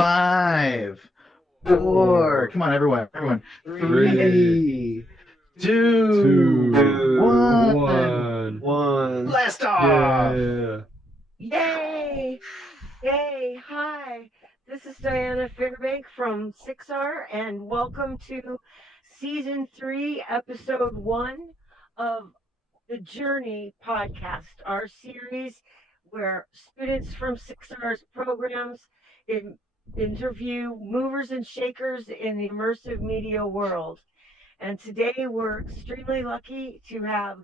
5, 4. Come on, everyone. 3, 2, 1. 1. Blast off! Yeah. Yay! Yay! Hi, this is Diana Fairbank from SIXR, and welcome to Season 3, Episode 1 of the Journey podcast, our series where students from SIXR's programs interview movers and shakers in the immersive media world. And today we're extremely lucky to have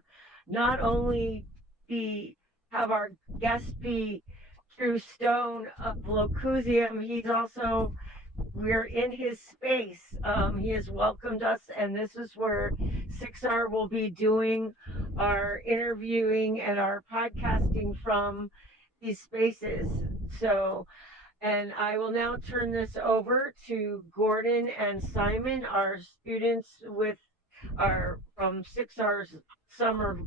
not only be have our guest be Drew Stone of Locusium. We're in his space. He has welcomed us, and this is where 6R will be doing our interviewing and our podcasting from these spaces. And I will now turn this over to Gordon and Simon, our students from 6R's summer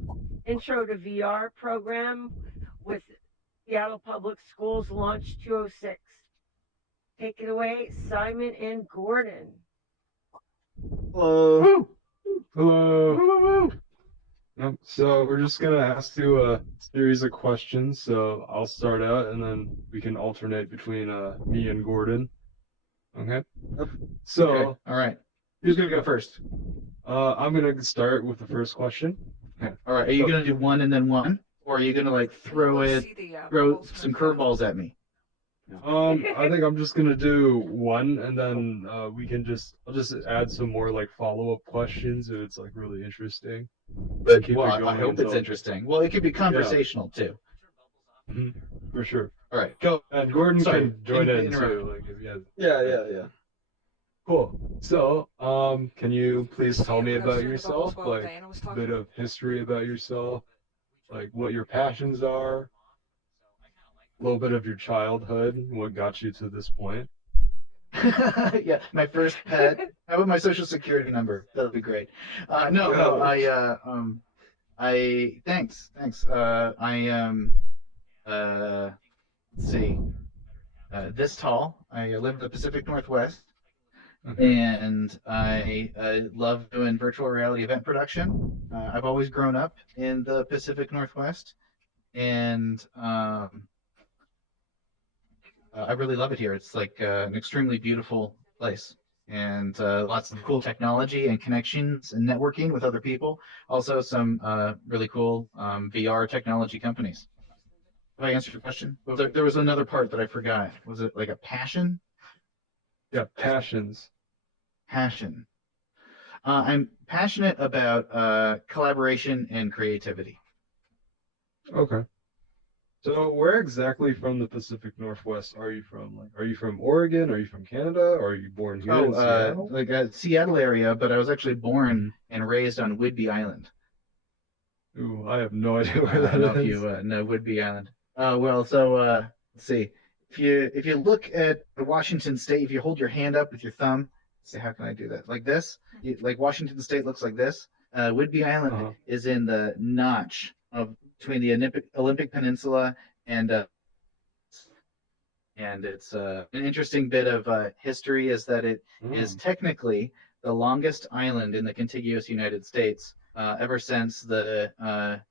intro to VR program with Seattle Public Schools Launch 206. Take it away, Simon and Gordon. Hello. Woo! Hello. Woo, woo, woo. So we're just gonna ask you a series of questions. So I'll start out, and then we can alternate between me and Gordon. Okay. So Okay. All right. Who's gonna go first? I'm gonna start with the first question. Okay. All right. Are you gonna do one and then one, or are you gonna like throw some curveballs at me? I think I'm just gonna do one, and then I'll just add some more like follow-up questions if it's like really interesting. But Keep it I going hope it's until- interesting. Well, it could be conversational too. For sure. All right. Go. And Gordon Sorry, can join in interrupt. too, like if he has. Yeah. Cool. So, can you please tell me about yourself, like a bit of history about yourself, like what your passions are, a little bit of your childhood, what got you to this point? Yeah, my first pet. How about my social security number? That'll be great. No, thanks. Let's see, this tall. I live in the Pacific Northwest, and I love doing virtual reality event production. I've always grown up in the Pacific Northwest, and I really love it here. It's like an extremely beautiful place, and lots of cool technology and connections and networking with other people. Also, some really cool VR technology companies. Have I answered your question? There was another part that I forgot. Was it like a passion? Yeah, passions. Passion. I'm passionate about collaboration and creativity. Okay. So where exactly from the Pacific Northwest are you from? Like, are you from Oregon? Are you from Canada? Or are you born here in Seattle? Like a Seattle area, but I was actually born and raised on Whidbey Island. Ooh, I have no idea where I that don't know if is. you know Whidbey Island. Let's see. If you look at the Washington State, if you hold your hand up with your thumb, let's see, how can I do that? Like this? Like Washington State looks like this. Whidbey Island is in the notch between the Olympic Peninsula and it's an interesting bit of history is that it is technically the longest island in the contiguous United States ever since the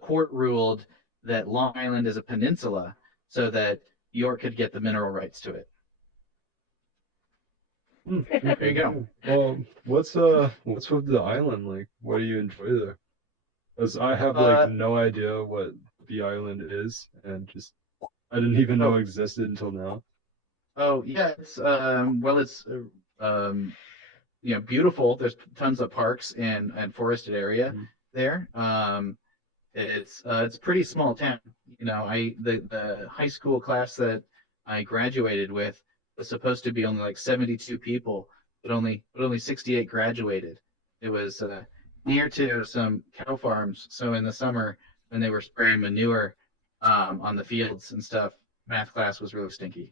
court ruled that Long Island is a peninsula so that York could get the mineral rights to it. There you go. Well, what's with the island like? What do you enjoy there? Because I have like no idea what the island is, and just I didn't even know it existed until now. Oh yeah, it's beautiful. There's tons of parks and forested area there. It's a pretty small town. You know, the high school class that I graduated with was supposed to be only like 72 people, but only 68 graduated. It was near to some cow farms, so in the summer when they were spraying manure on the fields and stuff, math class was really stinky.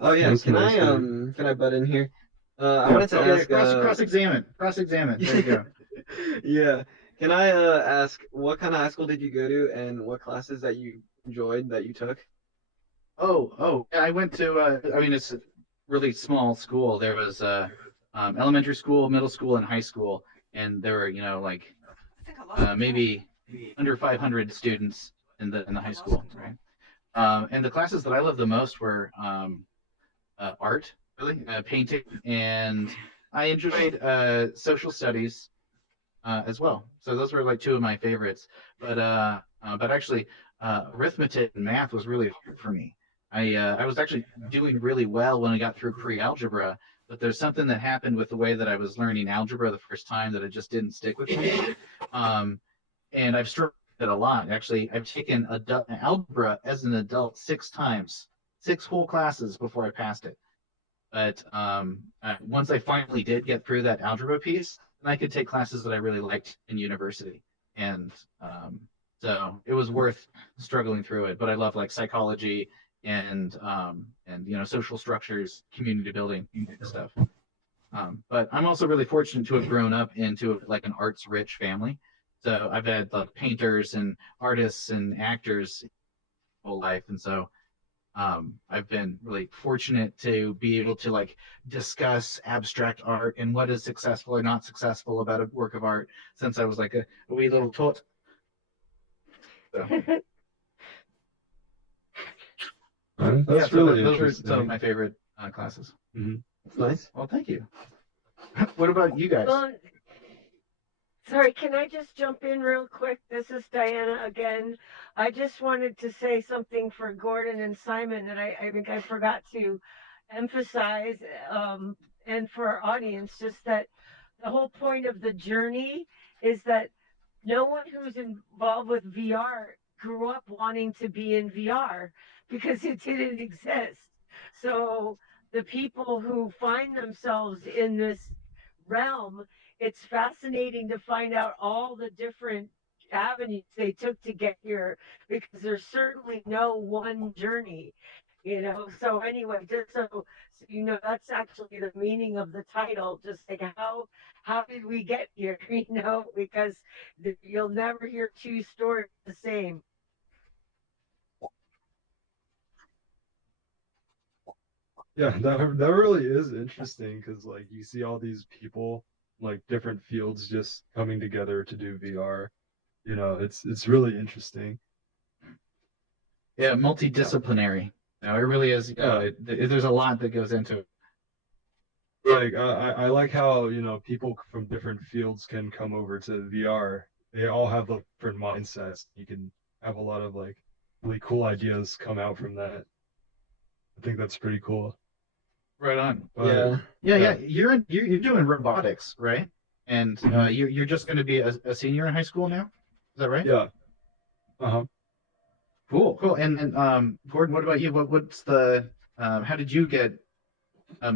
Oh yeah, That's can nice, I butt in here? I wanted to ask. Cross-examine. There you go. Yeah. Can I ask what kind of high school did you go to, and what classes that you enjoyed that you took? Yeah, I went to. I mean, it's a really small school. There was elementary school, middle school, and high school, and there were like maybe under 500 students in the high school, right? And the classes that I loved the most were art, really, painting, and I enjoyed social studies as well. So those were like two of my favorites. But actually, arithmetic and math was really hard for me. I was actually doing really well when I got through pre-algebra, but there's something that happened with the way that I was learning algebra the first time that it just didn't stick with me. And I've struggled with it a lot. Actually, I've taken algebra as an adult 6 times, 6 whole classes before I passed it. But once I finally did get through that algebra piece, then I could take classes that I really liked in university. And so it was worth struggling through it. But I love like psychology and social structures, community building stuff. But I'm also really fortunate to have grown up into like an arts rich family. So I've had like painters and artists and actors whole life, and so I've been really fortunate to be able to like discuss abstract art and what is successful or not successful about a work of art since I was like a wee little tot. So, That's so really those are interesting. some of my favorite classes. That's nice. Well, thank you. What about you guys? Well, sorry, can I just jump in real quick? This is Diana again. I just wanted to say something for Gordon and Simon that I think I forgot to emphasize, and for our audience, just that the whole point of the journey is that no one who's involved with VR grew up wanting to be in VR because it didn't exist. So the people who find themselves in this realm, it's fascinating to find out all the different avenues they took to get here because there's certainly no one journey, So anyway, just so you know, that's actually the meaning of the title. Just like how did we get here? Because you'll never hear two stories the same. Yeah, that really is interesting because like you see all these people, like different fields just coming together to do VR. It's really interesting. Yeah, multidisciplinary. No, it really is. There's a lot that goes into it. Like I like how, people from different fields can come over to VR. They all have like, different mindsets. You can have a lot of like really cool ideas come out from that. I think that's pretty cool. Right on. Yeah. Yeah. You're doing robotics, right? And Mhm. you're just going to be a senior in high school now. Is that right? Yeah. Uh-huh. Cool. And Gordon, what about you? What's the how did you get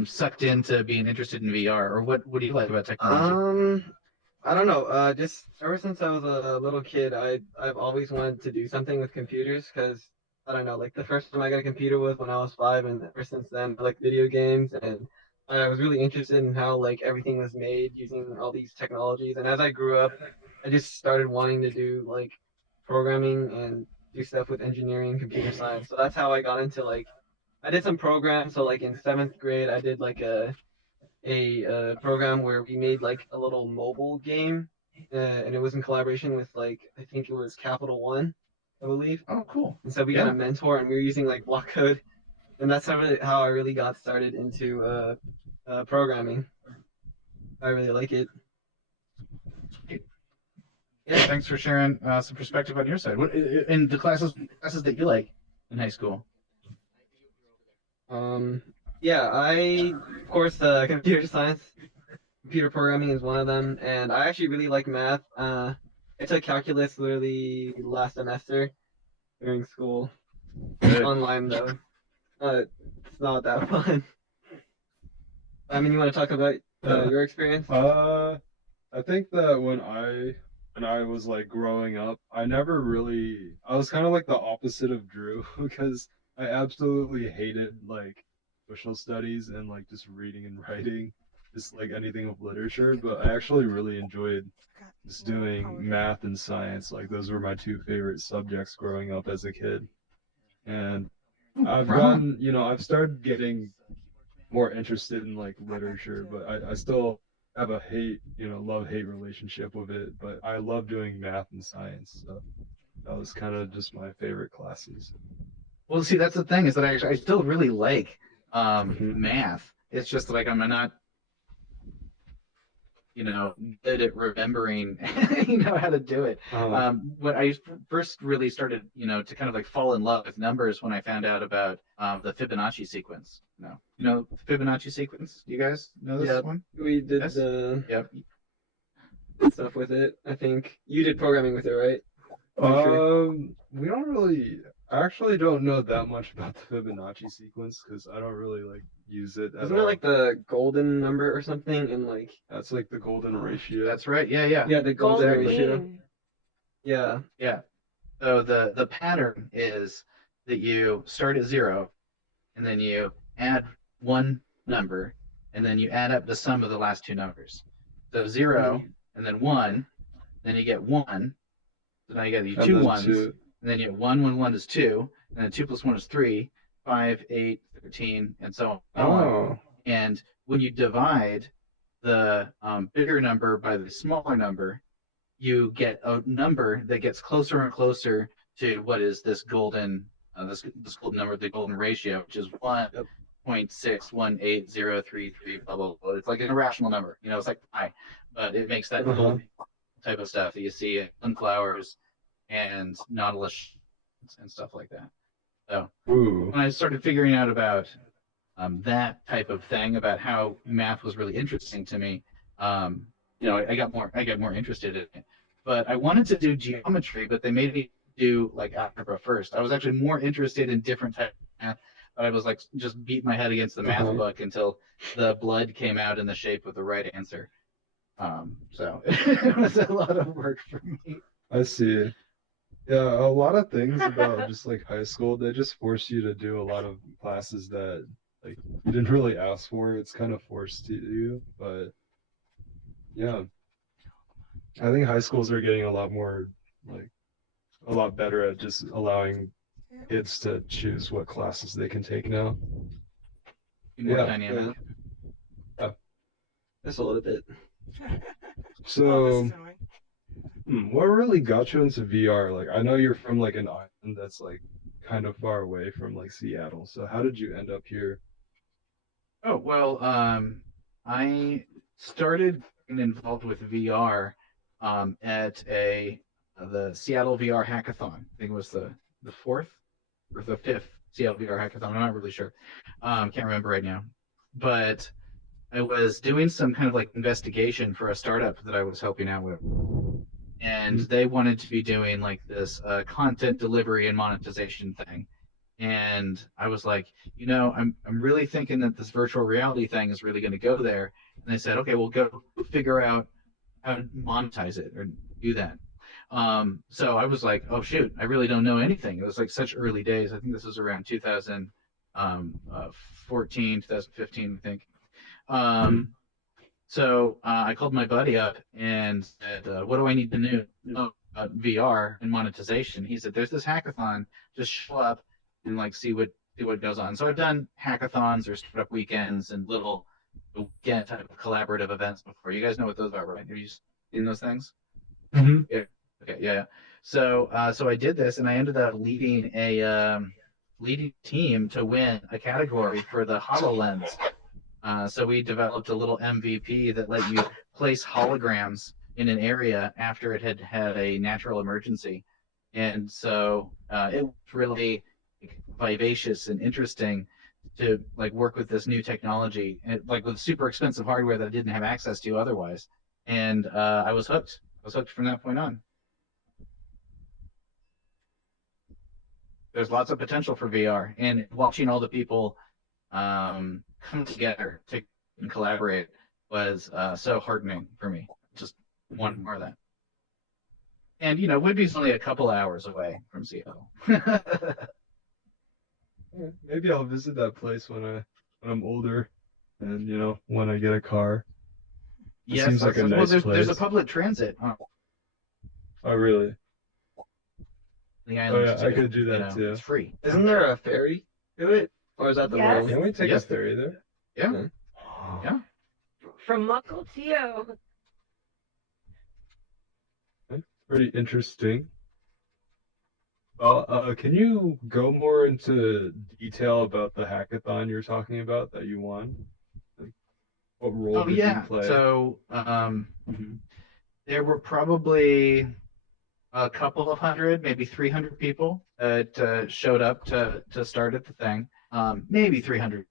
sucked into being interested in VR, or what do you like about technology? I don't know. Just ever since I was a little kid, I've always wanted to do something with computers because I don't know. Like the first time I got a computer was when I was 5, and ever since then, I like video games, and I was really interested in how like everything was made using all these technologies. And as I grew up, I just started wanting to do like programming and do stuff with engineering and computer science. So that's how I got into like I did some programs. So like in 7th grade, I did like a program where we made like a little mobile game, and it was in collaboration with like I think it was Capital One, I believe. Oh, cool. And so we got a mentor, and we were using like block code, and that's how I really got started into programming. I really like it. Yeah, thanks for sharing some perspective on your side. What in the classes that you like in high school? Yeah, I of course computer science, computer programming is one of them, and I actually really like math. I took calculus literally last semester during school, Good. online though. It's not that fun. I mean, you want to talk about your experience? I think that when I was like growing up, I was kind of like the opposite of Drew because I absolutely hated like social studies and like just reading and writing. just like anything with literature, but I actually really enjoyed just doing math and science. Like those were my two favorite subjects growing up as a kid. And I've gotten, I've started getting more interested in like literature, but I still have a love-hate relationship with it. But I love doing math and science. So that was kind of just my favorite classes. Well, see, that's the thing is that I still really like math. It's just like I'm not, good at remembering, how to do it. When I first really started, to kind of like fall in love with numbers when I found out about the Fibonacci sequence. No, the Fibonacci sequence. Do you guys know this one? We did Yes? the Yep. stuff with it. I think you did programming with it, right? We don't really. I actually don't know that much about the Fibonacci sequence because I don't really like use it at Isn't it all. like the golden number or something? And like That's like the golden ratio. That's right. Yeah. the golden Golden ratio. mean. Yeah. Yeah. So the pattern is that you start at 0, and then you add one number, and then you add up the sum of the last two numbers. So 0, and then 1, then you get 1. So now you get And two then ones, two. and then you get 1 is 2, and then 2 plus 1 is 3, 5, 8, 13, and so on. Oh. And when you divide the bigger number by the smaller number, you get a number that gets closer and closer to what is this golden this golden number, the golden ratio, which is 1.618033 blah blah blah. It's like an irrational number, it's like pi, but it makes that golden type of stuff that you see in sunflowers and nautilus and stuff like that. So Ooh. when I started figuring out about that type of thing, about how math was really interesting to me, I got more interested in it. But I wanted to do geometry, but they made me do like algebra first. I was actually more interested in different types of math, but I was like just beat my head against the math book until the blood came out in the shape of the right answer. So it was a lot of work for me. I see. Yeah, a lot of things about just like high school, they just force you to do a lot of classes that like you didn't really ask for. It's kind of forced to you, but yeah. I think high schools are getting a lot better at just allowing kids to choose what classes they can take now. More Yeah. dynamic. Just a little bit. So, what really got you into VR? Like, I know you're from like an island that's like kind of far away from like Seattle. So, how did you end up here? Oh, well, I started getting involved with VR at the Seattle VR Hackathon. I think it was the 4th or the 5th Seattle VR Hackathon. I'm not really sure. Can't remember right now. But I was doing some kind of like investigation for a startup that I was helping out with. And they wanted to be doing like this content delivery and monetization thing. And I was like, I'm really thinking that this virtual reality thing is really going to go there. And they said, okay, we'll go figure out how to monetize it or do that. So I was like, oh shoot, I really don't know anything. It was like such early days. I think this was around 2014, 2015, I think. So I called my buddy up and said, what do I need to know about VR and monetization? He said, there's this hackathon, just show up and like see what goes on. So I've done hackathons or startup weekends and little weekend type of collaborative events before. You guys know what those are, right? Have you seen those things? Mm-hmm. Yeah. Okay. Yeah. So I did this, and I ended up leading a team to win a category for the HoloLens. So we developed a little MVP that let you place holograms in an area after it had had a natural emergency, and so it was really vivacious and interesting to like work with this new technology, and like with super expensive hardware that I didn't have access to otherwise. And I was hooked. I was hooked from that point on. There's lots of potential for VR, and watching all the people come together to collaborate was so heartening for me. Just wanted more of that. And Whitby's only a couple hours away from Seattle. Maybe I'll visit that place when I'm older. and when I get a car. It Yes, seems like a well, nice there's a place. public transit on Oh, really? the Oh, island yeah, I too. could do that too. It's free. Isn't there a ferry to it, or is that the Yes. wrong? Can we take Yes. a ferry there? Yeah. Okay. Yeah. From Mukilteo. Pretty interesting. Well, can you go more into detail about the hackathon you're talking about that you won? Like, what role Oh did yeah. you play? So Mhm. there were probably a couple of hundred, maybe 300 people that showed up to start at the thing. Maybe 300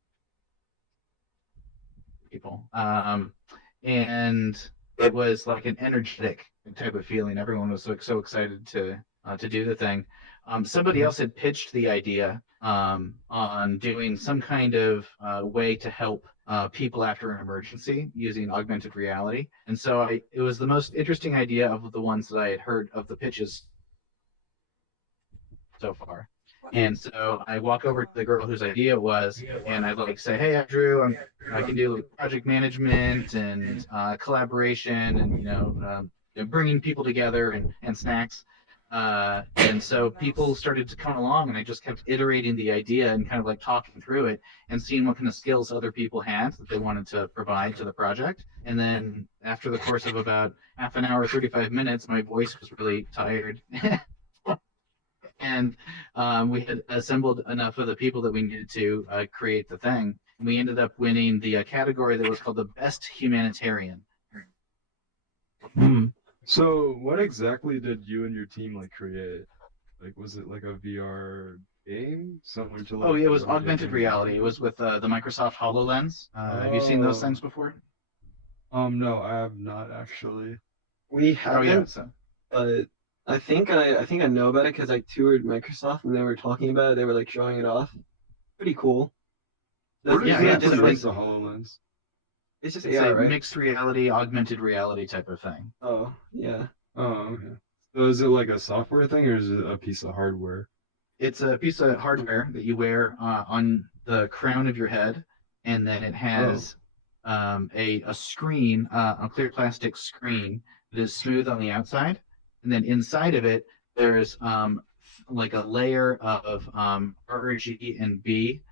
people. And it was like an energetic type of feeling. Everyone was so excited to do the thing. Somebody else had pitched the idea on doing some kind of way to help people after an emergency using augmented reality. And so it was the most interesting idea of the ones that I had heard of the pitches so far. And so I walk over to the girl whose idea it was, and I like say, "Hey, Andrew, I can do project management and collaboration, and bringing people together and snacks." And so people started to come along, and I just kept iterating the idea and kind of like talking through it and seeing what kind of skills other people had that they wanted to provide to the project. And then after the course of about half an hour, 35 minutes, my voice was really tired. And we had assembled enough of the people that we needed to create the thing. And we ended up winning the category that was called the Best Humanitarian. So what exactly did you and your team create? Was it like a VR game? Somewhere to Oh, it was augmented reality. It was with the Microsoft HoloLens. Have you seen those things before? No, I have not actually. We Oh yeah. haven't, So but I think I know about it because I toured Microsoft and they were talking about it. They were showing it off. Pretty cool. Yeah, Just so like the HoloLens. It's just it's AR, a right? mixed reality, augmented reality type of thing. Oh, yeah. Oh, okay. So is it like a software thing or is it a piece of hardware? It's a piece of hardware that you wear on the crown of your head, and then it has a screen, a clear plastic screen that is smooth on the outside, and then inside of it there's like a layer of RG and B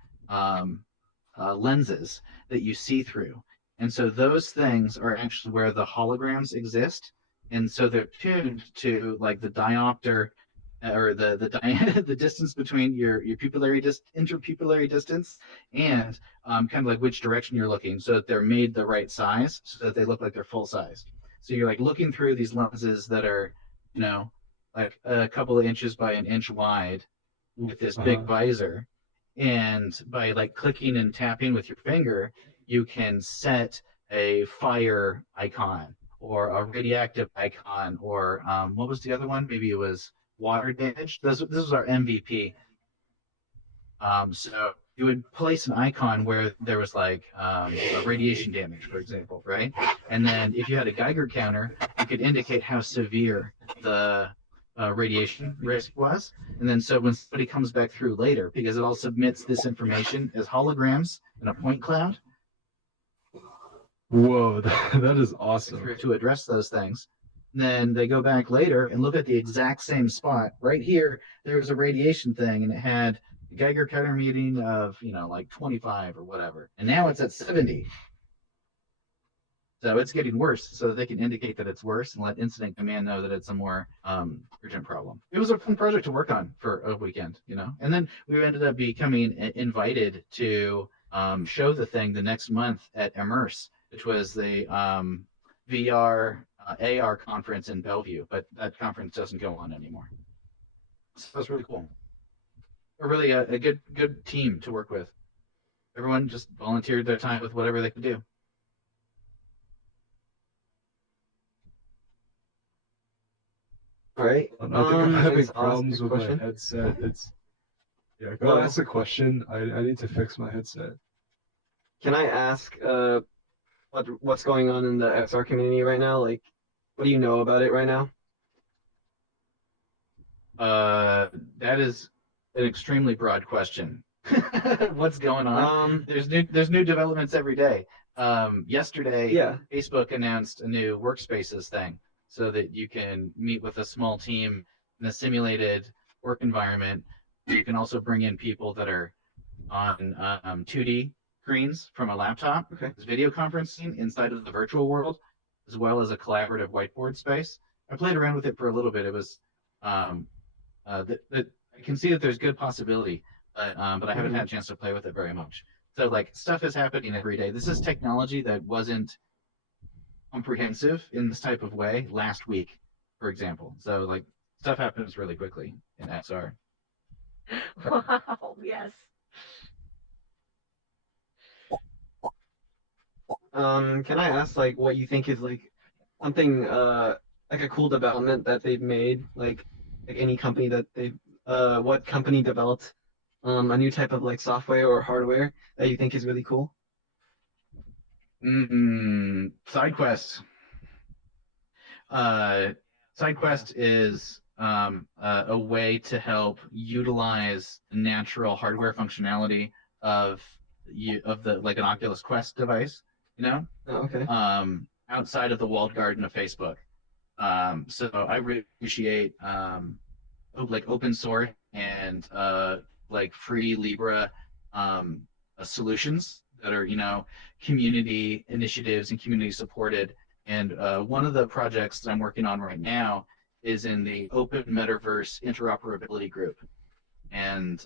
lenses that you see through. And so those things are actually where the holograms exist. And so they're tuned to the diopter or the distance between your interpupillary distance and kind of like which direction you're looking, so that they're made the right size, so that they look like they're full size. So you're looking through these lenses that are, like a couple of inches by an inch wide with this big visor. And by clicking and tapping with your finger, you can set a fire icon or a radioactive icon, or what was the other one? Maybe it was water damage. This was our MVP. So you would place an icon where there was a radiation damage, for example, right? And then if you had a Geiger counter, you could indicate how severe the radiation risk was. And then so when somebody comes back through later, because it all submits this information as holograms in a point cloud. Whoa, that is awesome. To address those things. Then they go back later and look at the exact same spot. Right here, there was a radiation thing, and it had a Geiger counter reading of 25 or whatever, and now it's at 70. So it's getting worse, so that they can indicate that it's worse and let incident command know that it's a more urgent problem. It was a fun project to work on for a weekend, and then we ended up becoming invited to show the thing the next month at Immerse, which was the VR AR conference in Bellevue, but that conference doesn't go on anymore. So that was really cool. Really a good team to work with. Everyone just volunteered their time with whatever they could do. All right. I think I'm having Let's ask problems a with my question. headset. Go Oh. ask a question. I need to fix my headset. Can I ask what's going on in the XR community right now? What do you know about it right now? That is an extremely broad question. What's going on? Um, There's new developments every day. Yesterday, Yeah. Facebook announced a new workspaces thing so that you can meet with a small team in a simulated work environment. You can also bring in people that are on 2D screens from a laptop. Okay. It's video conferencing inside of the virtual world, as well as a collaborative whiteboard space. I played around with it for a little bit. It was, I can see that there's good possibility, but I haven't had a chance to play with it very much. So like stuff is happening every day. This is technology that wasn't comprehensive in this type of way last week, for example. So like stuff happens really quickly in XR. Wow, yes. Can I ask like what you think is like something like a cool development that they've made, like any company that they've what company developed a new type of like software or hardware that you think is really cool? SideQuest. SideQuest is a way to help utilize the natural hardware functionality of the like an Oculus Quest device, you know, Oh, okay. outside of the walled garden of Facebook. So I really appreciate like open source and like free Libra solutions that are, you know, community initiatives and community supported. And one of the projects that I'm working on right now is in the Open Metaverse Interoperability group. And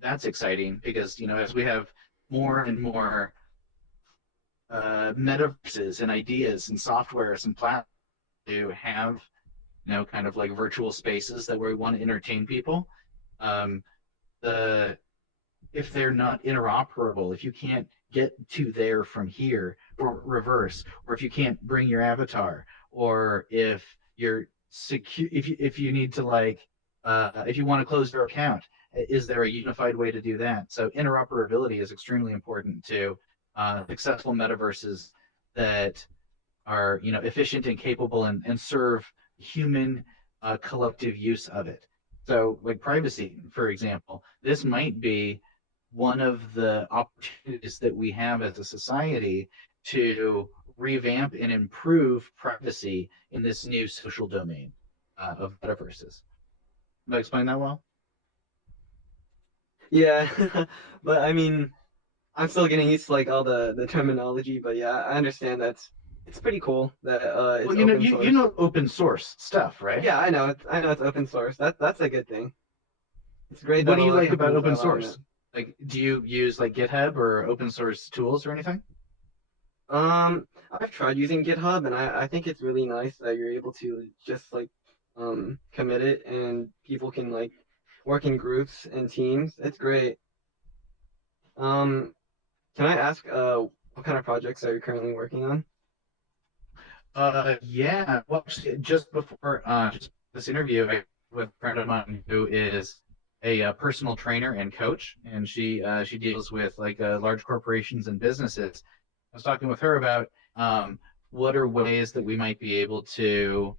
that's exciting because, you know, as we have more and more metaverses and ideas and softwares and platforms to have, you know, kind of like virtual spaces that where we want to entertain people. If they're not interoperable, if you can't get to there from here or reverse, or if you can't bring your avatar, or if you're secure, if you need to like, if you want to close your account, is there a unified way to do that? So interoperability is extremely important to successful metaverses that are, you know, efficient and capable and serve human collective use of it. So like privacy, for example, this might be one of the opportunities that we have as a society to revamp and improve privacy in this new social domain of metaverses. Did I explain that well? Yeah, but I mean, I'm still getting used to like all the terminology, but yeah, I understand it's pretty cool that it's Well, you know, open source. you know open source stuff, right? Yeah, I know it's open source. That's a good thing. It's great What that do all you the like about companies open are allowing source? it. Like, do you use like GitHub or open source tools or anything? I've tried using GitHub, and I think it's really nice that you're able to just like commit it, and people can like work in groups and teams. It's great. Um, can I ask what kind of projects are you currently working on? Yeah. Well, actually, just before just this interview, I with a friend of mine who is a personal trainer and coach, and she deals with like large corporations and businesses. I was talking with her about what are ways that we might be able to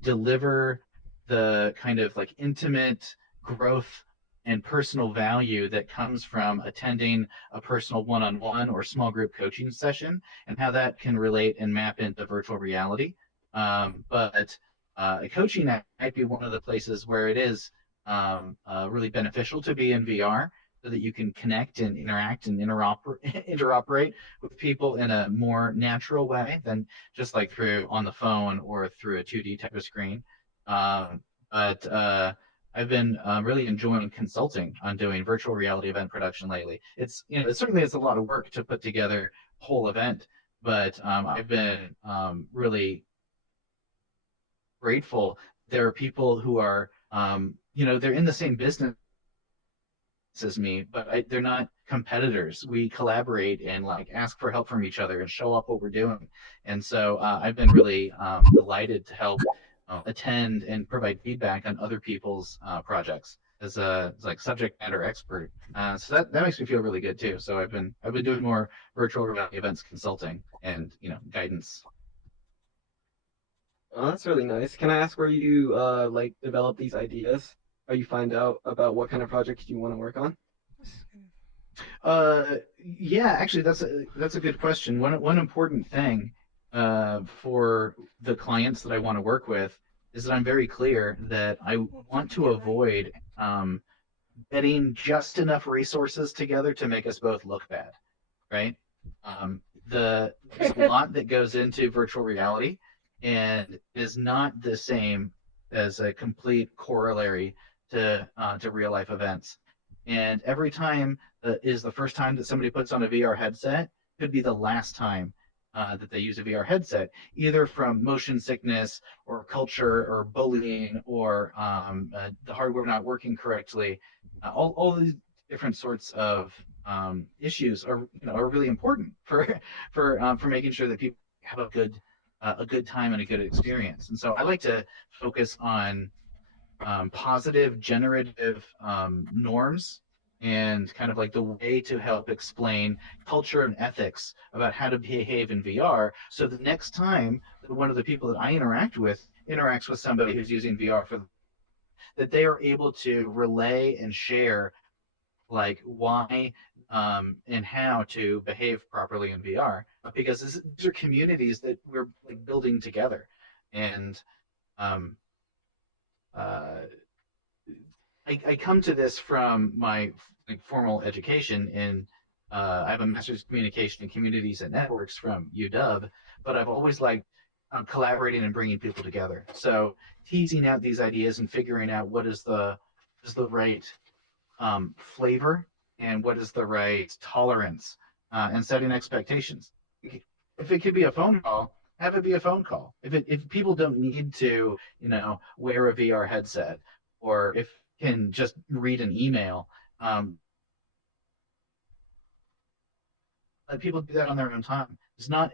deliver the kind of like intimate growth and personal value that comes from attending a personal one-on-one or small group coaching session and how that can relate and map into virtual reality. But coaching might be one of the places where it is really beneficial to be in VR so that you can connect and interact and interoperate with people in a more natural way than just like through on the phone or through a 2D type of screen. But I've been really enjoying consulting on doing virtual reality event production lately. It's, you know, it certainly is a lot of work to put together a whole event, but I've been really grateful. There are people who are, you know, they're in the same business as me, but they're not competitors. We collaborate and like ask for help from each other and show up what we're doing. And so I've been really delighted to help attend and provide feedback on other people's projects as a like subject matter expert. So that makes me feel really good too. So I've been doing more virtual reality events consulting and, you know, guidance. Oh, that's really nice. Can I ask where you like develop these ideas? Or you find out about what kind of projects you want to work on? Yeah, actually, that's a good question. One important thing for the clients that I want to work with is that I'm very clear that I want to avoid getting just enough resources together to make us both look bad, right? There's a lot that goes into virtual reality, and is not the same as a complete corollary to real life events. And every time is the first time that somebody puts on a VR headset, could be the last time that they use a VR headset, either from motion sickness or culture or bullying or the hardware not working correctly. All these different sorts of issues are are really important for making sure that people have a good time and a good experience. And so I like to focus on positive generative norms and kind of like the way to help explain culture and ethics about how to behave in VR. So the next time that one of the people that I interact with interacts with somebody who's using VR for that they are able to relay and share like why and how to behave properly in VR, because these are communities that we're like building together. And um, uh, I come to this from my like formal education in I have a master's in communication and communities and networks from UW, but I've always liked collaborating and bringing people together. So teasing out these ideas and figuring out what is the right flavor and what is the right tolerance and setting expectations. If it could be a phone call, have it be a phone call. If people don't need to, wear a VR headset, or if can just read an email, let people do that on their own time. It's not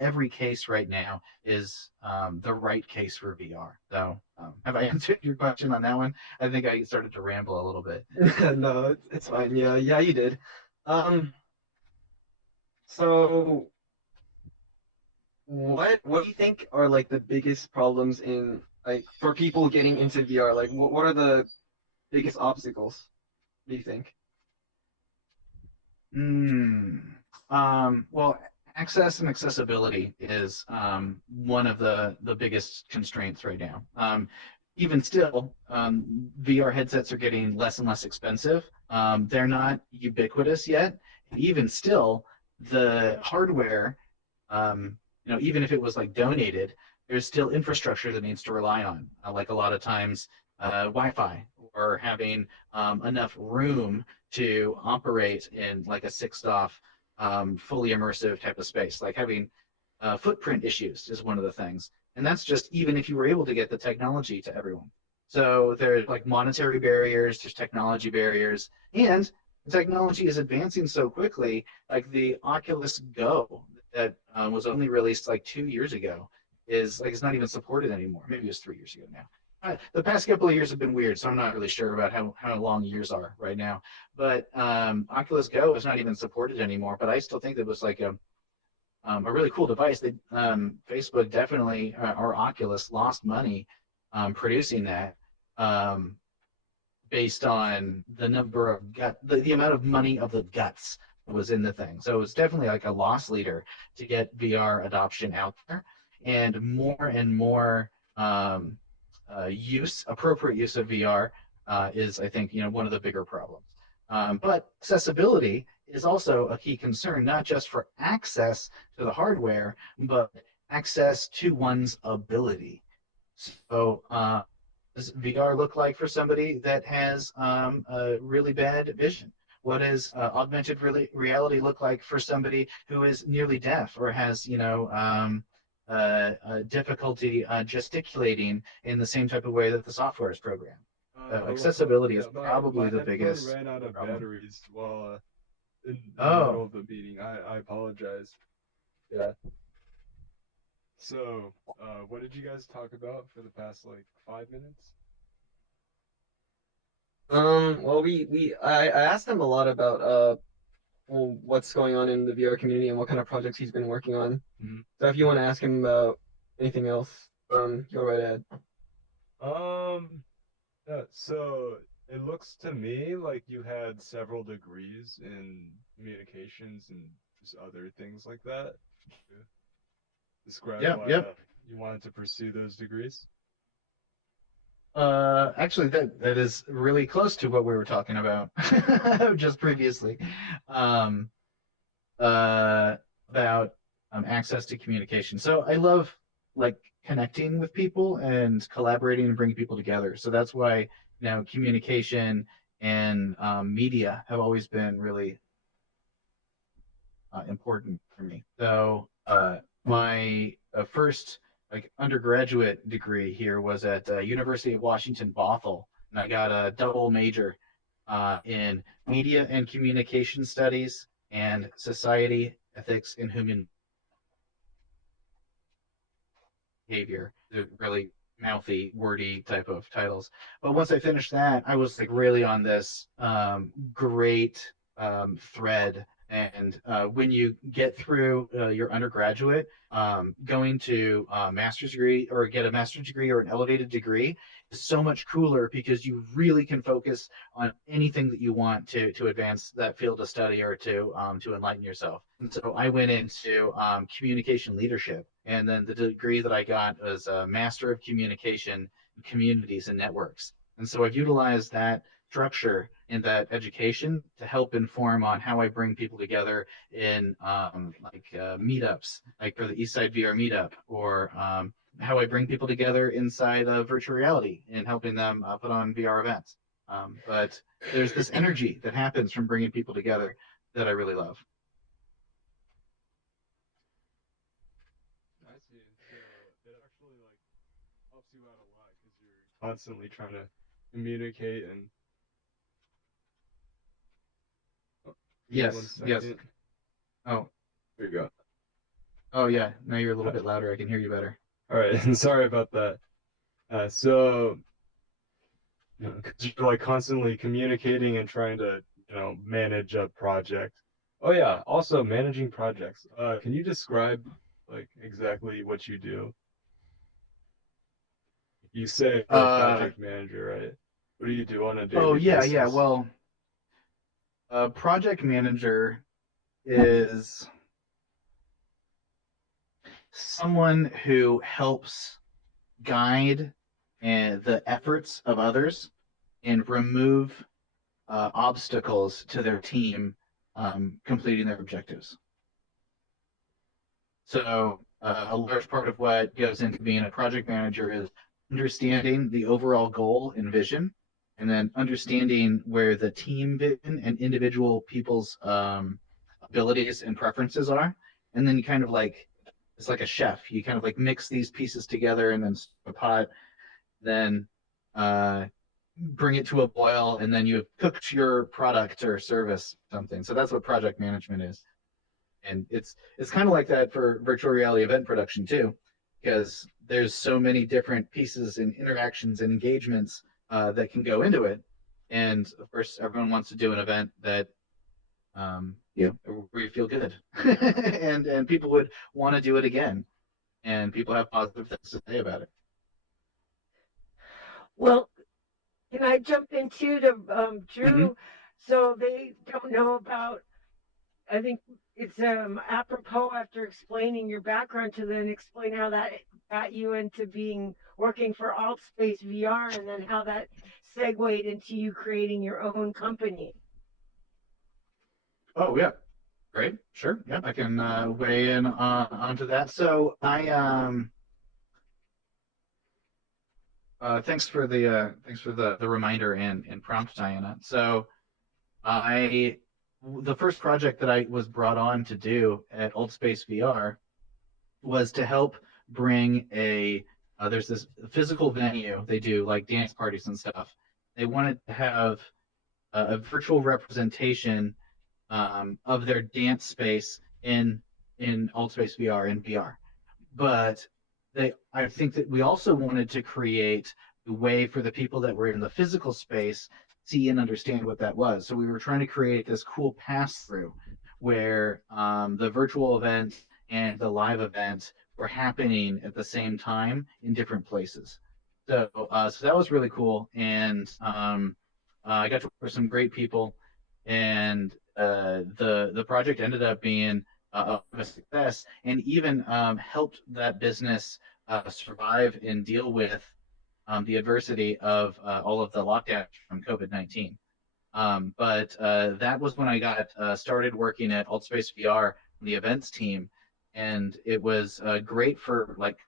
every case right now is the right case for VR. So have I answered your question on that one? I think I started to ramble a little bit. No, it's fine. Yeah, yeah, you did. Um, so what do you think are like the biggest problems in like for people getting into VR? Like what are the biggest obstacles, do you think? Hmm. Well, access and accessibility is one of the biggest constraints right now. Even still, VR headsets are getting less and less expensive. They're not ubiquitous yet. Even still, the hardware, even if it was like donated, there's still infrastructure that needs to rely on, like a lot of times Wi-Fi or having enough room to operate in like a sixed off, fully immersive type of space. Like having footprint issues is one of the things. And that's just even if you were able to get the technology to everyone. So there's like monetary barriers, there's technology barriers, and the technology is advancing so quickly. Like the Oculus Go that was only released like 2 years ago is like it's not even supported anymore. Maybe it was 3 years ago now. The past couple of years have been weird, so I'm not really sure about how long years are right now. But Oculus Go is not even supported anymore. But I still think that was like a really cool device. That Facebook definitely or Oculus lost money producing that based on the number of the amount of money of the guts that was in the thing. So it's definitely like a loss leader to get VR adoption out there, and more appropriate use of VR is, I think, one of the bigger problems. But accessibility is also a key concern, not just for access to the hardware, but access to one's ability. So, does VR look like for somebody that has a really bad vision? What does augmented reality look like for somebody who is nearly deaf or has, difficulty gesticulating in the same type of way that the software is programmed? Accessibility is probably the biggest ran out of problem. batteries while in the Oh, middle of the meeting. I apologize. Yeah. So, what did you guys talk about for the past like 5 minutes? Well, I asked him a lot about well, what's going on in the VR community and what kind of projects he's been working on. Mhm. So if you want to ask him about anything else, go right ahead. Yeah, so It looks to me like you had several degrees in communications and just other things like that. Describe why Yep. you wanted to pursue those degrees. Actually, that is really close to what we were talking about just previously. Um, about access to communication. So I love like connecting with people and collaborating and bringing people together. So that's why communication and media have always been really important for me. So my first like undergraduate degree here was at University of Washington Bothell, and I got a double major in media and communication studies and society, ethics, and human behavior. They're really mouthy, wordy type of titles. But once I finished that, I was like really on this great thread. And when you get through your undergraduate, going to a master's degree or get a master's degree or an elevated degree is so much cooler because you really can focus on anything that you want to advance that field of study or to enlighten yourself. And so I went into communication leadership, and then the degree that I got was a Master of Communication, Communities, and Networks. And so I've utilized that structure in that education to help inform on how I bring people together in meetups, like for the Eastside VR meetup, or how I bring people together inside of virtual reality and helping them put on VR events. But there's this energy that happens from bringing people together that I really love. I see. So it actually like helps you out a lot because you're constantly trying to communicate and. Oh, Yes. Oh, there you go. oh yeah. Now you're a little bit louder. I can hear you better. All right, sorry about that. So, because you're like constantly communicating and trying to, manage a project. Oh yeah, also managing projects. Can you describe like exactly what you do? You say you're a project manager, right? What do you do on a Oh daily yeah, basis? yeah. Well, a project manager is someone who helps guide the efforts of others and remove obstacles to their team completing their objectives. So a large part of what goes into being a project manager is understanding the overall goal and vision, and then understanding where the team vision and individual people's abilities and preferences are. And then you kind of like, it's like a chef. You kind of like mix these pieces together and then a pot, then bring it to a boil, and then you've cooked your product or service something. So that's what project management is. And it's kind of like that for virtual reality event production too, because there's so many different pieces and interactions and engagements that can go into it. And of course, everyone wants to do an event that where you feel good, and people would want to do it again, and people have positive things to say about it. Well, can I jump into the Drew? Mm-hmm. So they don't know about. I think it's apropos after explaining your background to then explain how that got you into working for AltSpace VR, and then how that segued into you creating your own company. Oh yeah, great, sure, yeah, I can weigh in onto that. So I thanks for the reminder and prompt, Diana. So the first project that I was brought on to do at AltSpace VR was to help bring there's this physical venue. They do like dance parties and stuff. They wanted to have a virtual representation of their dance space in AltSpace VR and VR. But I think that we also wanted to create a way for the people that were in the physical space see and understand what that was. So we were trying to create this cool pass through where the virtual event and the live event were happening at the same time in different places. So that was really cool. And I got to work with some great people, and the project ended up being a success, and even helped that business survive and deal with the adversity of all of the lockdowns from COVID-19. But that was when I got started working at Altspace VR, the events team, and it was great for like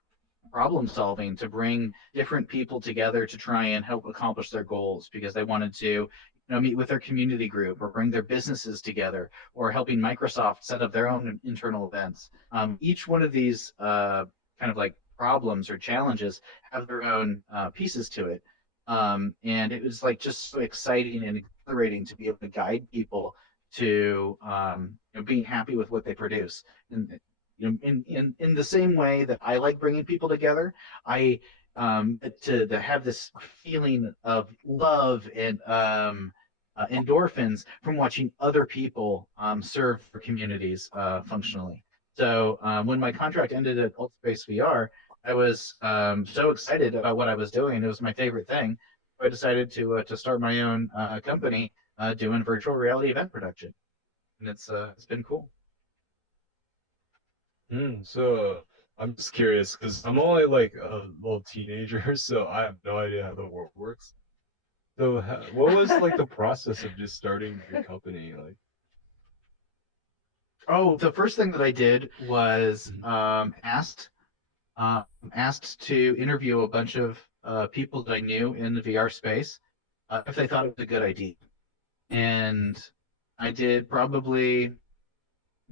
problem solving, to bring different people together to try and help accomplish their goals, because they wanted to meet with their community group or bring their businesses together, or helping Microsoft set up their own internal events. Each one of these kind of like problems or challenges have their own pieces to it. And it was like just so exciting and exhilarating to be able to guide people to being happy with what they produce. And in the same way that I like bringing people together, I to have this feeling of love and endorphins from watching other people serve their communities functionally. So when my contract ended at Altspace VR, I was so excited about what I was doing. It was my favorite thing. I decided to start my own company doing virtual reality event production, and it's been cool. So I'm just curious because I'm only like a little teenager, so I have no idea how the world works. So what was like the process of just starting your company? Like, Oh, the first thing that I did was asked to interview a bunch of people that I knew in the VR space if they thought it was a good idea. And I did probably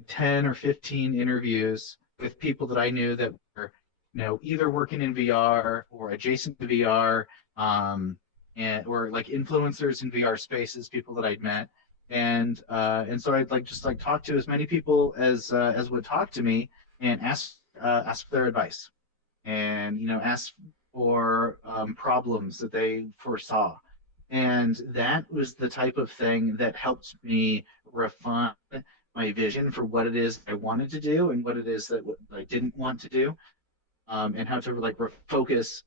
10 or 15 interviews with people that I knew that were, either working in VR or adjacent to VR, and or like influencers in VR spaces, people that I'd met. And so I'd just talk to as many people as would talk to me, and ask for their advice, and ask for problems that they foresaw. And that was the type of thing that helped me refine my vision for what it is I wanted to do and what it is that I didn't want to do, and how to refocus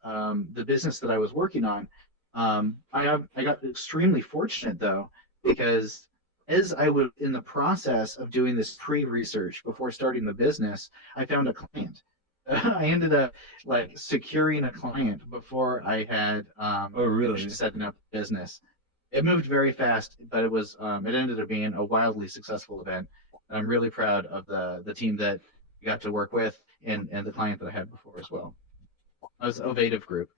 the business that I was working on. I got extremely fortunate though, because as I was in the process of doing this pre-research before starting the business, I found a client. I ended up securing a client before I had oh really? finished setting up the business. It moved very fast, but it ended up being a wildly successful event. And I'm really proud of the team that we got to work with, and the client that I had before as well. I was Ovative Group.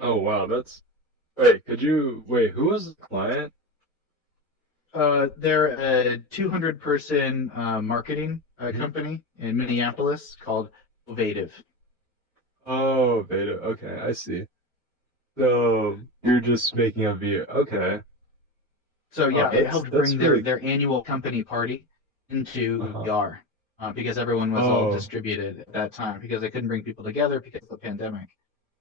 Oh wow, that's wait. Who was the client? They're a 200-person marketing company in Minneapolis called Ovative. Oh, Beta. Okay, I see. So you're just making a VR. Okay. So yeah, it helped bring really... their annual company party into VR, because everyone was all distributed at that time, because they couldn't bring people together because of the pandemic.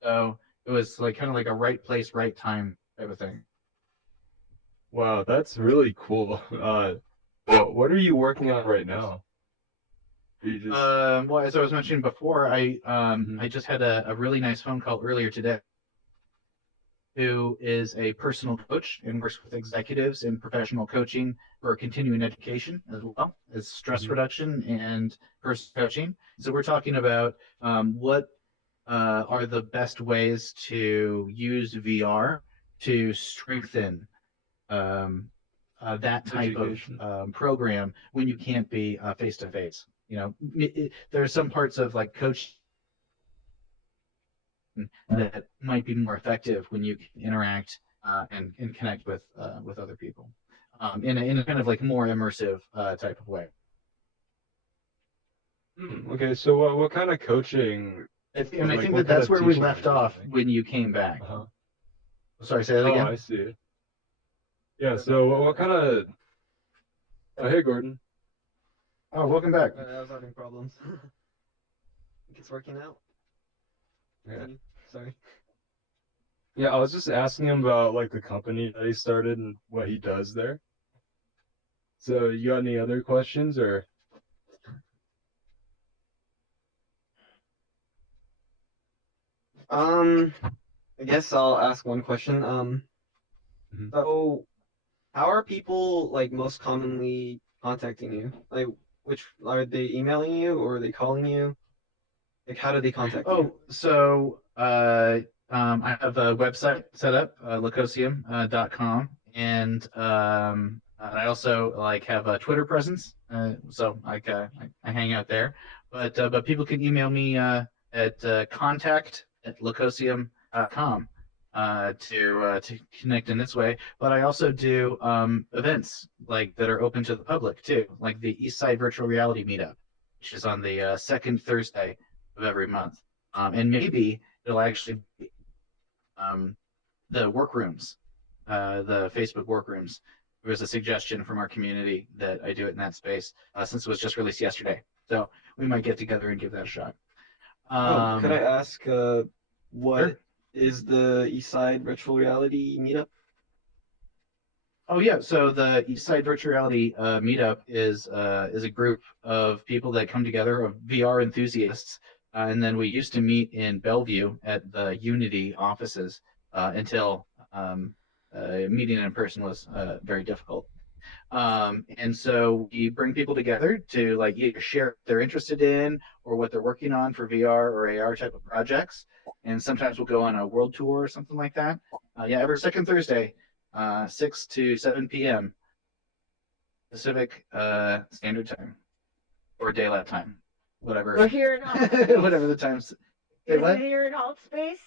So it was kind of like a right place, right time type of thing. Wow, that's really cool. What are you working on right now? Well, as I was mentioning before, I just had a really nice phone call earlier today, who is a personal coach and works with executives in professional coaching for continuing education, as well as stress reduction and personal coaching. So we're talking about what are the best ways to use VR to strengthen that type of program when you can't be face to face. There are some parts of coach that might be more effective when you can interact and connect with other people in a kind of more immersive type of way. Okay, so what kind of coaching? And I think that's where we left off when you came back. Sorry, say that again. Oh, I see. Yeah, so what kind of... Oh, hey, Gordon. Oh, welcome back. I was having problems. I think it's working out. Yeah. Sorry. Yeah, I was just asking him about the company that he started and what he does there. So you got any other questions or? I guess I'll ask one question. Mhm. So how are people like most commonly contacting you? Like, which are they emailing you or are they calling you? Like, how do they contact you? Oh, so I have a website set up, Locusium.com, and I also like have a Twitter presence. So like I hang out there. But people can email me at contact@Locusium.com to connect in this way. But I also do events like that are open to the public too, like the East Side Virtual Reality Meetup, which is on the second Thursday of every month. And maybe it'll actually be um, the workrooms, the Facebook workrooms. There was a suggestion from our community that I do it in that space since it was just released yesterday. So we might get together and give that a shot. Oh, could I Um, ask, what sure. is the Eastside Virtual Reality Meetup? Oh yeah, so the East Side Virtual Reality Meetup is a group of people that come together of VR enthusiasts, and then we used to meet in Bellevue at the Unity offices until meeting in person was very difficult. And so we bring people together to like either share what they're interested in or what they're working on for VR or AR type of projects. And sometimes we'll go on a world tour or something like that. Yeah, every second Thursday, 6 to 7 p.m. Pacific Standard Time or Daylight Time, whatever, We're here in alt space. whatever the times. Say Is what? it here in alt space?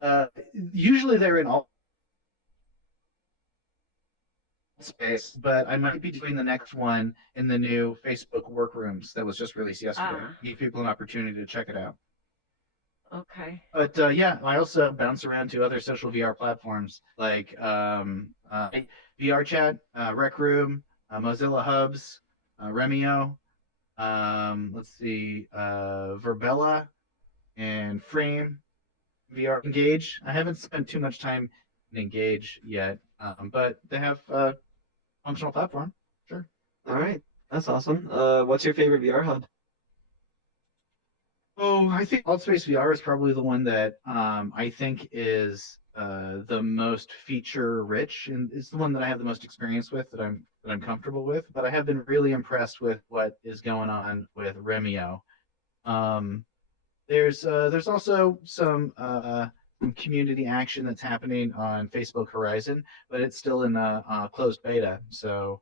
Uh, Usually they're in all space, but I might be doing the next one in the new Facebook workrooms that was just released yesterday. Ah, Give people an opportunity to check it out. okay. But yeah, I also bounce around to other social VR platforms like VR Chat, Rec Room, Mozilla Hubs, Remio. Let's see, Verbella and Frame, VR Engage. I haven't spent too much time in Engage yet, but they have a functional platform. Sure. All right, that's awesome. What's your favorite VR HUD? Oh, I think AltSpace VR is probably the one that I think is the most feature rich, and it's the one that I have the most experience with that I'm comfortable with. But I have been really impressed with what is going on with Remio. Um, there's also some community action that's happening on Facebook Horizon, but it's still in a closed beta, so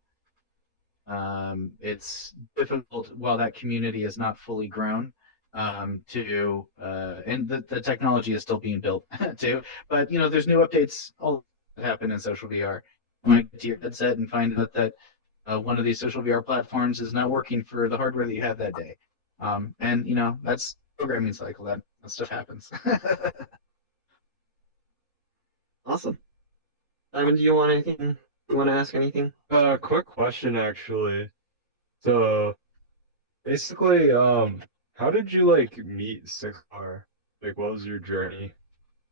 it's difficult while that community is not fully grown to and the technology is still being built too. But you know, there's new updates all that happen in social VR. You might get to your headset and find out that one of these social VR platforms is not working for the hardware that you had that day. And you know, that's programming cycle. That stuff happens. Awesome. Simon, do you want anything? You want to ask anything? Quick question actually. So basically, how did you like meet SIXR? Like, what was your journey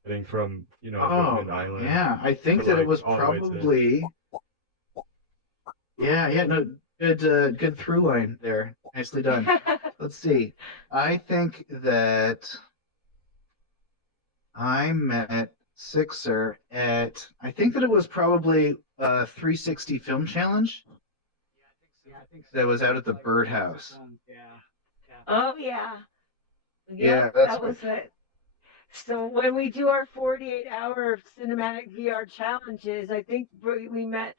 getting from, Oh Whitman Island yeah, I to think that it like was all the way to? probably yeah, no, good through line there. Nicely done. Let's see. I think that I met SIXR at I think that it was probably a 360 Film Challenge that was out at the Birdhouse. Oh yeah. Yeah, Yep, that's that was it. So when we do our 48-hour cinematic VR challenges, I think we met.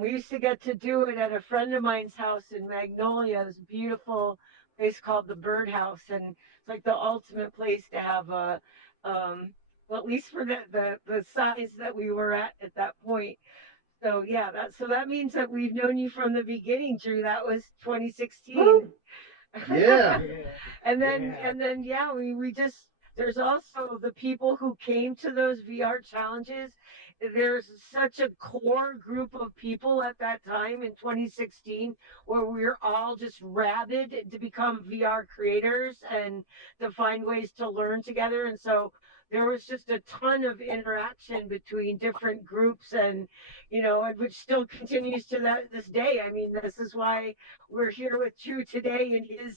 We used to get to do it at a friend of mine's house in Magnolia. This beautiful place called the Birdhouse, and it's like the ultimate place to have a, well, at least for the size that we were at that point. So yeah, that means that we've known you from the beginning, Drew. That was 2016. yeah. And then yeah, we just there's also the people who came to those VR challenges. There's such a core group of people at that time in 2016 where we were all just rabid to become VR creators and to find ways to learn together. And so there was just a ton of interaction between different groups, and which still continues to this day. I mean, this is why we're here with Drew today, and his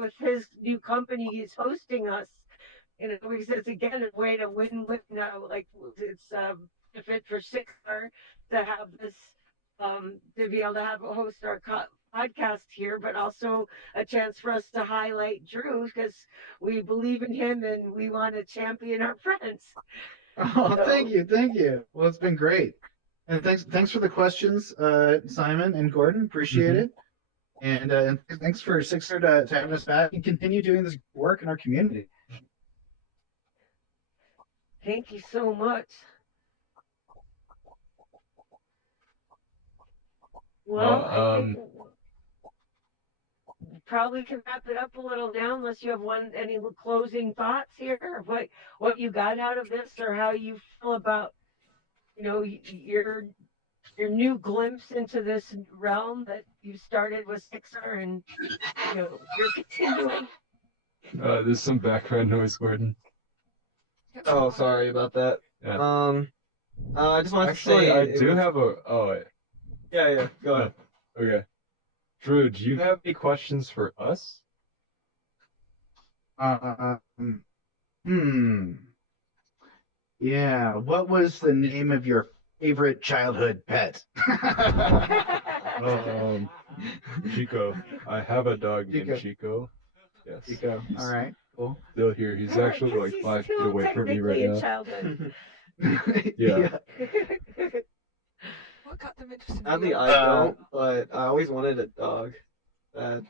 with his new company he's hosting us, Because it's again a way to win-win. Like it's benefit for SIXR to have this, to be able to have host our podcast here, but also a chance for us to highlight Drew because we believe in him and we want to champion our friends. Oh, thank you. Well, it's been great, and thanks for the questions, Simon and Gordon. Appreciate it, and thanks for SIXR to having us back and continue doing this work in our community. Thank you so much. Well, I think probably can wrap it up a little now, unless you have any closing thoughts here, of what you got out of this, or how you feel about, your new glimpse into this realm that you started with SIXR, and you're continuing. There's some background noise, Gordon. Oh, sorry about that. Yeah. I just want to Actually, say I do have a. Oh, wait. Yeah, go ahead. Okay. Drew, do you have any questions for us? Yeah. What was the name of your favorite childhood pet? Chico. I have a dog Chico. named Chico. Yes. Chico. He's All right. Cool. still here. He's actually like 5 feet away from me right now. Childhood. Yeah. What got them interested in Sadly, you? I don't, but I always wanted a dog. Bad.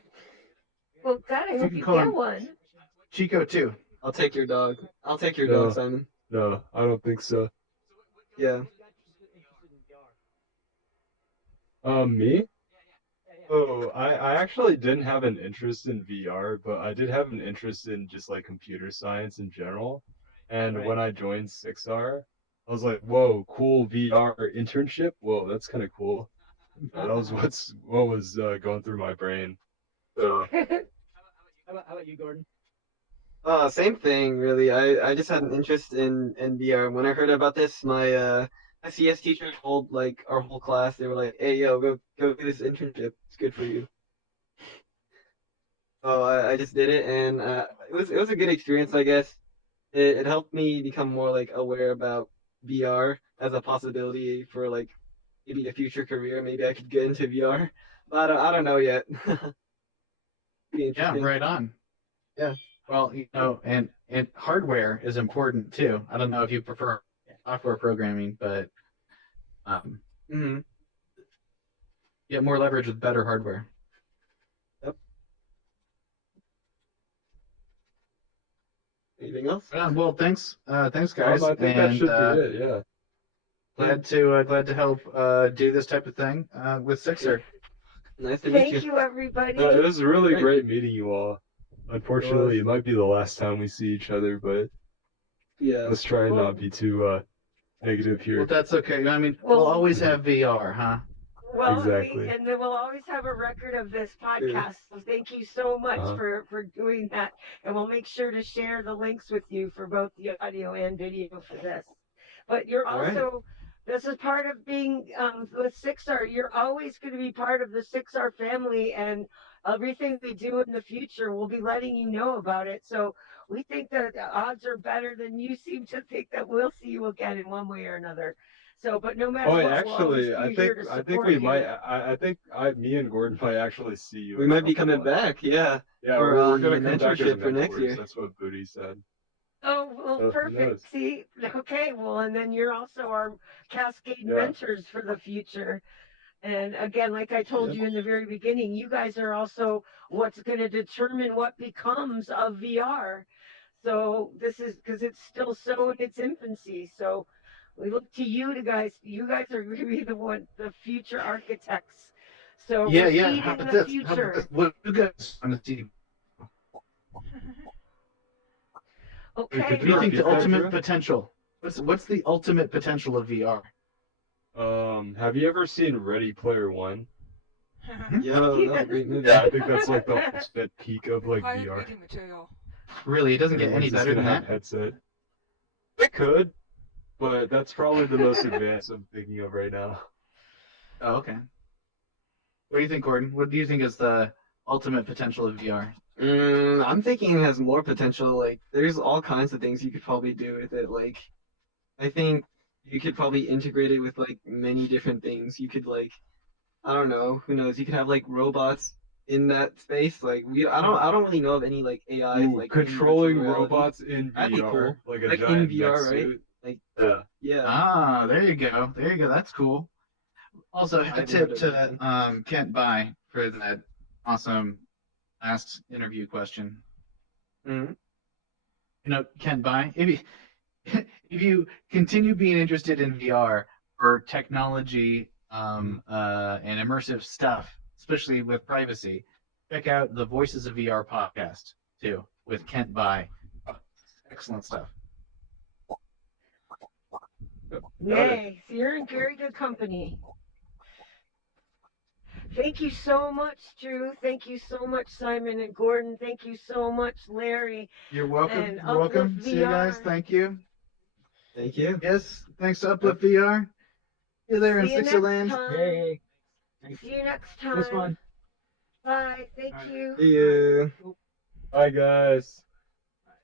Well, God, I hope can you call get him- one. Chico too. I'll take your dog. I'll take your No. dog, Simon. No, I don't think so. Yeah. Me? Oh, I actually didn't have an interest in VR, but I did have an interest in just like computer science in general. And when I joined SIXR, I was like, whoa, cool VR internship. Whoa, that's kind of cool. That was what was going through my brain. So, How about you, Gordon? Same thing, really. I just had an interest in VR. When I heard about this, my CS teacher told like our whole class, they were like, "Hey, yo, go do this internship. It's good for you." So I just did it, and it was a good experience, I guess. It helped me become more like aware about VR as a possibility for like maybe a future career. Maybe I could get into VR, but I don't know yet. Be Yeah, interesting. right on. Yeah. Well, and hardware is important too. I don't know if you prefer software programming, but Mhm. get more leverage with better hardware. Anything else? Well, thanks guys. I think that and, should be it. Yeah. glad to help do this type of thing with SIXR. Nice to meet Thank you. you, everybody. No, it was really Great. great meeting you all. Unfortunately, it might be the last time we see each other, but Yeah. let's try and not be too negative Well, here. that's okay. I mean, Well- we'll always have VR, huh? Well, Exactly. and then we'll always have a record of this podcast. So thank you so much Uh-huh. for doing that. And we'll make sure to share the links with you for both the audio and video for this. But you're All right. also, this is part of being with SIXR. You're always going to be part of the SIXR family, and everything we do in the future, we'll be letting you know about it. So we think that the odds are better than you seem to think that we'll see you again in one way or another. So, but no matter Oh, what, we'll actually, always be here to I think support we you. might. I think me and Gordon might actually see you. We in a might be couple coming months. back. Yeah. Yeah, for, we're gonna an come back as internship for next mentors. year. That's what Booty said. Oh, well, who perfect. knows? See, okay, well, and then you're also our cascade Yeah. mentors for the future. And again, like I told Yep. you in the very beginning, you guys are also what's going to determine what becomes of VR. So this is because it's still so in its infancy. So we look to you guys. You guys are going to be the future architects. So Yeah, we're yeah. seeing How in about the this? future. What you guys want to see? Okay. What do you think repeat the that, ultimate Drew? potential? What's the ultimate potential of VR? Have you ever seen Ready Player One? Yo, that's a great movie. Yeah, I think that's like the ultimate peak of like Required VR. reading material. Really, it doesn't get any Everyone's just better than gonna have that. headset. It could, but that's probably the most advanced I'm thinking of right now. Oh, okay. What do you think, Gordon? What do you think is the ultimate potential of VR? I'm thinking it has more potential. Like, there's all kinds of things you could probably do with it. Like, I think you could probably integrate it with like many different things. You could like, I don't know, who knows? You could have like robots in that space. Like, I don't really know of any like AIs Ooh, like in controlling virtual reality. robots in That'd be VR, cool. like a Like in giant VR, mech right? suit. Like, Yeah. yeah. Ah, there you go. There you go. That's cool. Also, a haven't tip heard of to that. Kent Bai for that awesome last interview question. hmm Kent Bai, if you if you continue being interested in VR or technology and immersive stuff, especially with privacy, check out the Voices of VR podcast too with Kent Bai. Excellent stuff. Yay. So you're in very good company. Thank you so much, Drew. Thank you so much, Simon and Gordon. Thank you so much, Larry. You're welcome. And You're welcome. Uplift See you guys. VR. Thank you. Thank you. Yes. Thanks to Uplift VR. See you there in See you SIXR next land. time. Hey, See you next it was time. fun. Bye. Thank you. See you. Bye, guys.